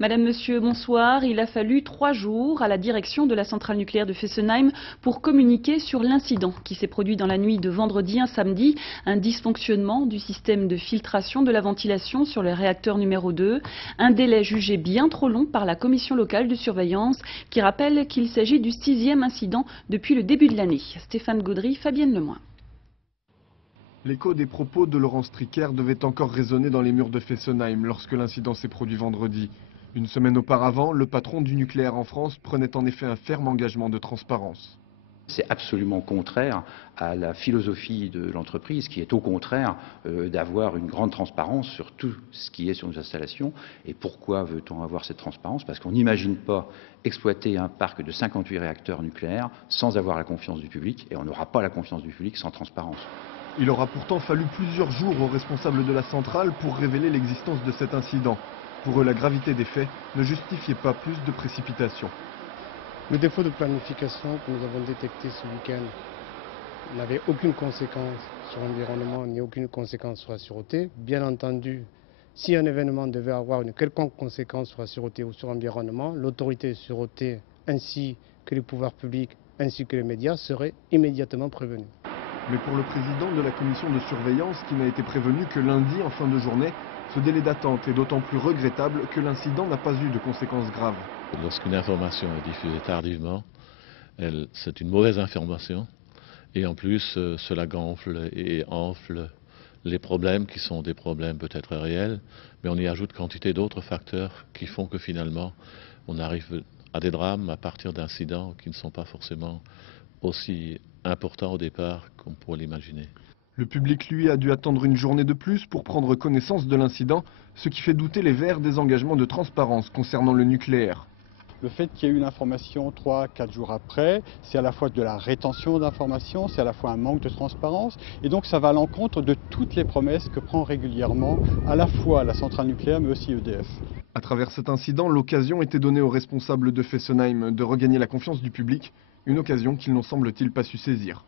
Madame, Monsieur, bonsoir. Il a fallu 3 jours à la direction de la centrale nucléaire de Fessenheim pour communiquer sur l'incident qui s'est produit dans la nuit de vendredi à samedi. Un dysfonctionnement du système de filtration de la ventilation sur le réacteur numéro 2. Un délai jugé bien trop long par la commission locale de surveillance qui rappelle qu'il s'agit du 6e incident depuis le début de l'année. Stéphane Gaudry, Fabienne Lemoin. L'écho des propos de Laurent Stricker devait encore résonner dans les murs de Fessenheim lorsque l'incident s'est produit vendredi. Une semaine auparavant, le patron du nucléaire en France prenait en effet un ferme engagement de transparence. C'est absolument contraire à la philosophie de l'entreprise, qui est au contraire d'avoir une grande transparence sur tout ce qui est sur nos installations. Et pourquoi veut-on avoir cette transparence? Parce qu'on n'imagine pas exploiter un parc de 58 réacteurs nucléaires sans avoir la confiance du public, et on n'aura pas la confiance du public sans transparence. Il aura pourtant fallu plusieurs jours aux responsables de la centrale pour révéler l'existence de cet incident. Pour eux, la gravité des faits ne justifiait pas plus de précipitation. Le défaut de planification que nous avons détecté ce week-end n'avait aucune conséquence sur l'environnement ni aucune conséquence sur la sûreté. Bien entendu, si un événement devait avoir une quelconque conséquence sur la sûreté ou sur l'environnement, l'autorité de sûreté ainsi que les pouvoirs publics ainsi que les médias seraient immédiatement prévenus. Mais pour le président de la commission de surveillance, qui n'a été prévenu que lundi en fin de journée, ce délai d'attente est d'autant plus regrettable que l'incident n'a pas eu de conséquences graves. Lorsqu'une information est diffusée tardivement, c'est une mauvaise information. Et en plus, cela gonfle et enfle les problèmes qui sont des problèmes peut-être réels, mais on y ajoute quantité d'autres facteurs qui font que finalement, on arrive à des drames à partir d'incidents qui ne sont pas forcément aussi importants au départ qu'on pourrait l'imaginer. Le public, lui, a dû attendre une journée de plus pour prendre connaissance de l'incident, ce qui fait douter les Verts des engagements de transparence concernant le nucléaire. Le fait qu'il y ait eu une information 3-4 jours après, c'est à la fois de la rétention d'informations, c'est à la fois un manque de transparence, et donc ça va à l'encontre de toutes les promesses que prend régulièrement à la fois la centrale nucléaire mais aussi EDF. À travers cet incident, l'occasion était donnée aux responsables de Fessenheim de regagner la confiance du public, une occasion qu'ils n'ont semble-t-il pas su saisir.